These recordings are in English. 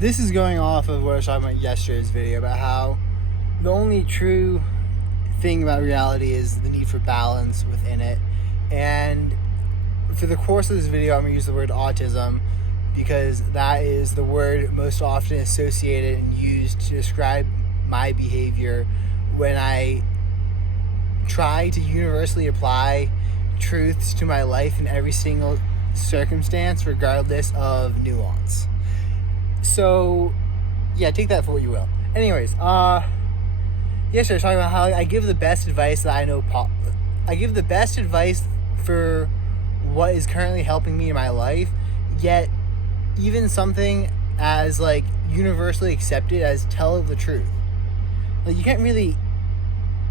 this is going off of what I was talking about yesterday's video about how the only true thing about reality is the need for balance within it. And for the course of this video, I'm going to use the word autism because that is the word most often associated and used to describe my behavior when I try to universally apply truths to my life in every single circumstance, regardless of nuance. So, yeah, take that for what you will. Anyways, yesterday I was talking about how I give the best advice that I know. I give the best advice for what is currently helping me in my life, yet even something as like universally accepted as tell the truth. Like, you can't really,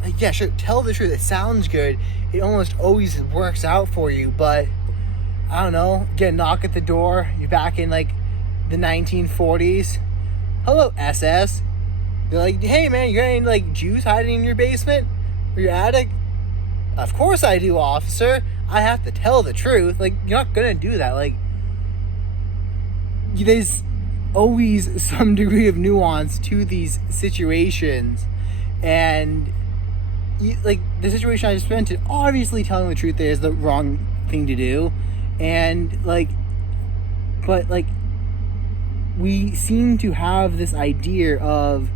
like, yeah, sure, tell the truth. It sounds good. It almost always works out for you, but I don't know, get a knock at the door. You're back in like the 1940s. Hello, SS. They're like, hey man, you got any like Jews hiding in your basement or your attic? Of course I do, officer. I have to tell the truth. Like, you're not gonna do that. Like, there's always some degree of nuance to these situations, and like the situation I just presented, obviously telling the truth is the wrong thing to do, and like, but like, we seem to have this idea of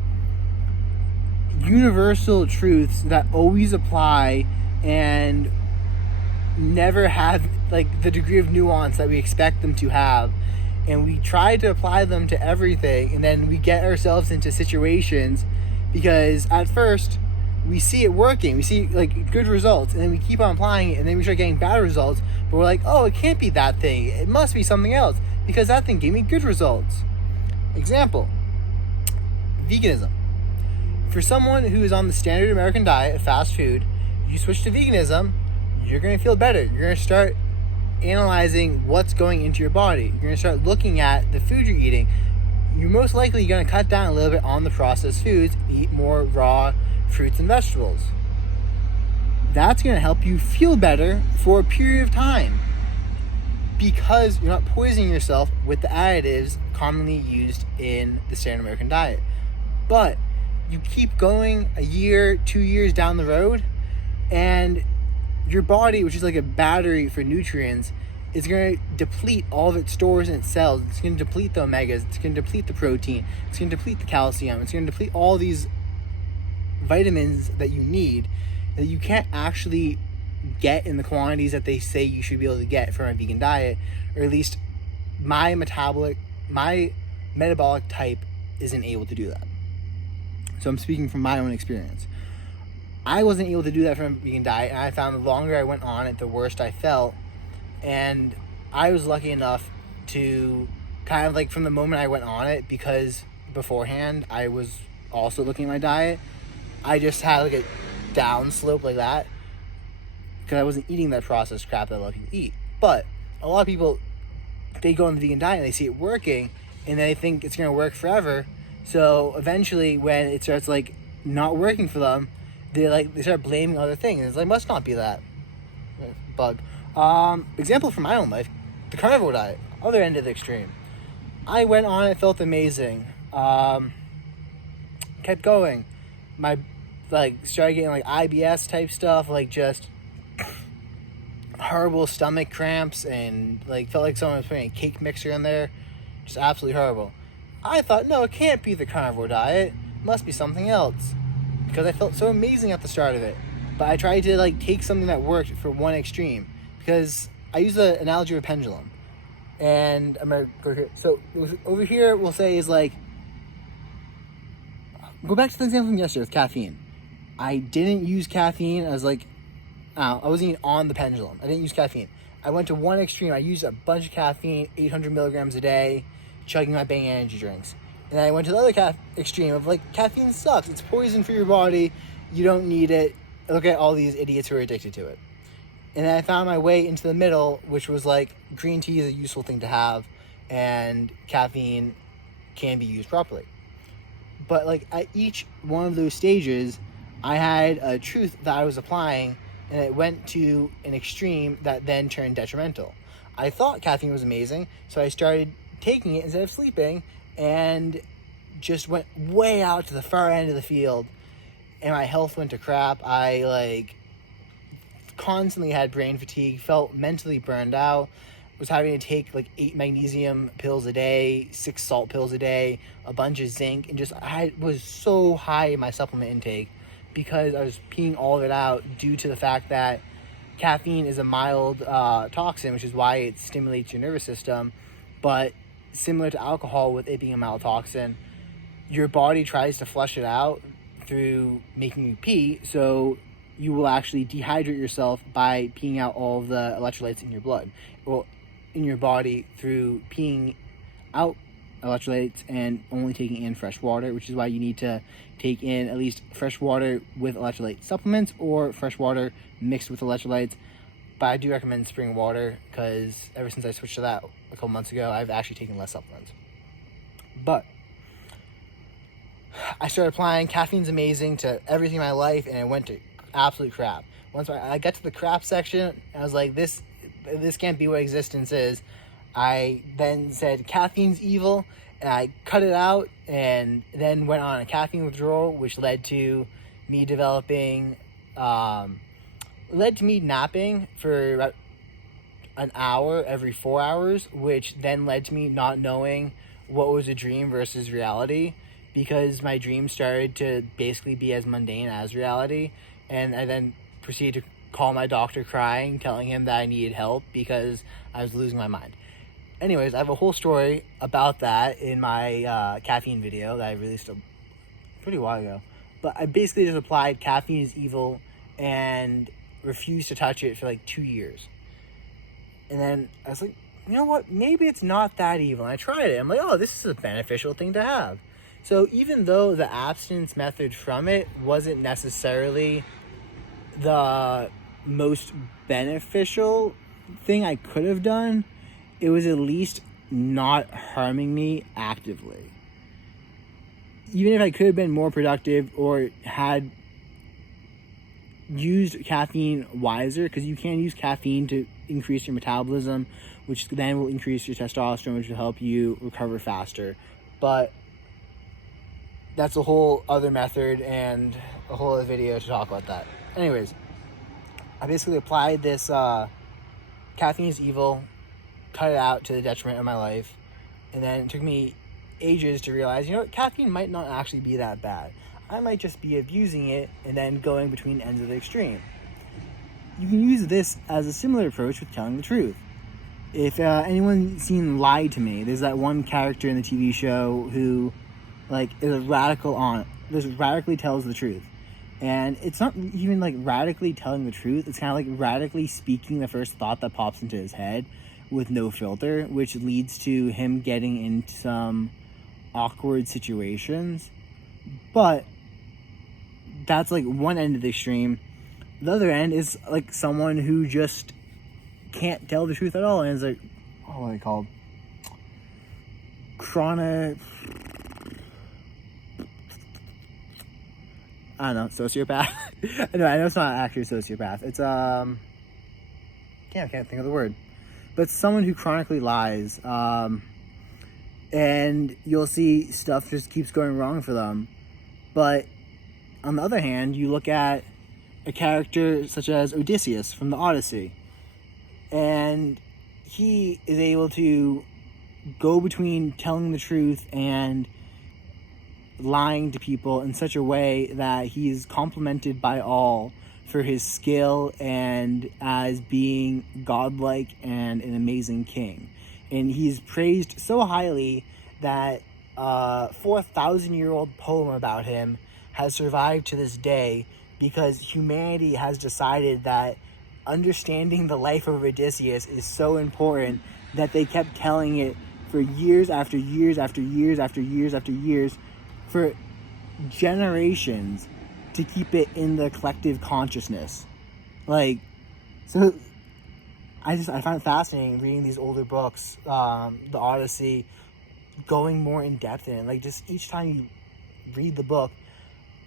universal truths that always apply and never have like the degree of nuance that we expect them to have, and we try to apply them to everything, and then we get ourselves into situations because at first we see it working, we see like good results, and then we keep on applying it, and then we start getting bad results, but we're like, oh, it can't be that thing, it must be something else because that thing gave me good results. Example, veganism. For someone who is on the standard American diet, fast food, you switch to veganism, you're going to feel better. You're going to start analyzing what's going into your body. You're going to start looking at the food you're eating. You're most likely going to cut down a little bit on the processed foods, eat more raw fruits and vegetables. That's going to help you feel better for a period of time because you're not poisoning yourself with the additives commonly used in the standard American diet. But you keep going a year, 2 years down the road, and your body, which is like a battery for nutrients, is going to deplete all of its stores and its cells. It's going to deplete the omegas. It's going to deplete the protein. It's going to deplete the calcium. It's going to deplete all these vitamins that you need that you can't actually get in the quantities that they say you should be able to get from a vegan diet, or at least my metabolic type isn't able to do that. So I'm speaking from my own experience. I wasn't able to do that from a vegan diet, and I found the longer I went on it, the worse I felt. And I was lucky enough to kind of like from the moment I went on it, because beforehand I was also looking at my diet, I just had like a down slope like that because I wasn't eating that processed crap that a lot of people eat. But a lot of people, they go on the vegan diet and they see it working and they think it's going to work forever. So eventually when it starts like not working for them, they start blaming other things. It's like, must not be that bug. Example from my own life, the carnivore diet, other end of the extreme. I went on it, felt amazing. Kept going. My started getting like IBS type stuff, like just horrible stomach cramps, and like felt like someone was putting a cake mixer in there. Just absolutely horrible. I thought, no, it can't be the carnivore diet. It must be something else. Because I felt so amazing at the start of it. But I tried to like take something that worked for one extreme. Because I use the analogy of a pendulum. And I'm going to go here. So over here we'll say is like, go back to the example from yesterday with caffeine. I didn't use caffeine as like, I wasn't even on the pendulum. I didn't use caffeine. I went to one extreme. I used a bunch of caffeine, 800 milligrams a day, chugging my Bang energy drinks. And then I went to the other extreme of like, caffeine sucks. It's poison for your body. You don't need it. Look at all these idiots who are addicted to it. And then I found my way into the middle, which was like, green tea is a useful thing to have, and caffeine can be used properly. But like at each one of those stages, I had a truth that I was applying, and it went to an extreme that then turned detrimental. I thought caffeine was amazing, so I started taking it instead of sleeping, and just went way out to the far end of the field, and my health went to crap. I like constantly had brain fatigue, felt mentally burned out, was having to take like 8 magnesium pills a day, 6 salt pills a day, a bunch of zinc, and just I was so high in my supplement intake because I was peeing all of it out due to the fact that caffeine is a mild toxin, which is why it stimulates your nervous system. But similar to alcohol, with it being a mild toxin, your body tries to flush it out through making you pee, so you will actually dehydrate yourself by peeing out all of the electrolytes in your blood, or in your body, through peeing out electrolytes and only taking in fresh water, which is why you need to take in at least fresh water with electrolyte supplements or fresh water mixed with electrolytes. But I do recommend spring water because ever since I switched to that a couple months ago, I've actually taken less supplements. But I started applying. Caffeine's amazing to everything in my life, and it went to absolute crap. Once I got to the crap section, I was like, this can't be what existence is. I then said caffeine's evil, and I cut it out, and then went on a caffeine withdrawal, which led to me developing, led to me napping for about an hour every 4 hours, which then led to me not knowing what was a dream versus reality, because my dream started to basically be as mundane as reality. And I then proceeded to call my doctor crying, telling him that I needed help because I was losing my mind. Anyways, I have a whole story about that in my caffeine video that I released a pretty while ago. But I basically just applied caffeine is evil and refused to touch it for like 2 years. And then I was like, you know what? Maybe it's not that evil. And I tried it. I'm like, oh, this is a beneficial thing to have. So even though the abstinence method from it wasn't necessarily the most beneficial thing I could have done, it was at least not harming me actively. Even if I could have been more productive or had used caffeine wiser, because you can use caffeine to increase your metabolism, which then will increase your testosterone, which will help you recover faster. But that's a whole other method and a whole other video to talk about that. Anyways, I basically applied this caffeine is evil, cut it out to the detriment of my life, and then it took me ages to realize, you know what, caffeine might not actually be that bad. I might just be abusing it and then going between ends of the extreme. You can use this as a similar approach with telling the truth. If anyone's seen Lie to Me, there's that one character in the TV show who is a radical just radically tells the truth. And it's not even like radically telling the truth, it's kind of like radically speaking the first thought that pops into his head with no filter, which leads to him getting into some awkward situations. But that's like one end of the extreme. The other end is like someone who just can't tell the truth at all, and is like, what are they called? Chronic, I don't know, sociopath. No, I know it's not actually a sociopath. It's I can't think of the word. But someone who chronically lies, and you'll see stuff just keeps going wrong for them. But on the other hand, you look at a character such as Odysseus from the Odyssey, and he is able to go between telling the truth and lying to people in such a way that he's complimented by all for his skill and as being godlike and an amazing king. And he's praised so highly that a 4,000-year-old poem about him has survived to this day, because humanity has decided that understanding the life of Odysseus is so important that they kept telling it for years after years after years after years after years, for generations, to keep it in the collective consciousness. So I find it fascinating reading these older books, the Odyssey, going more in depth in it. Just each time you read the book,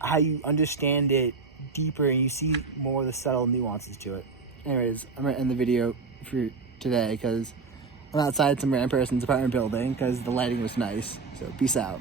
how you understand it deeper and you see more of the subtle nuances to it. Anyways, I'm going to end the video for today because I'm outside some random person's apartment building because the lighting was nice. So peace out.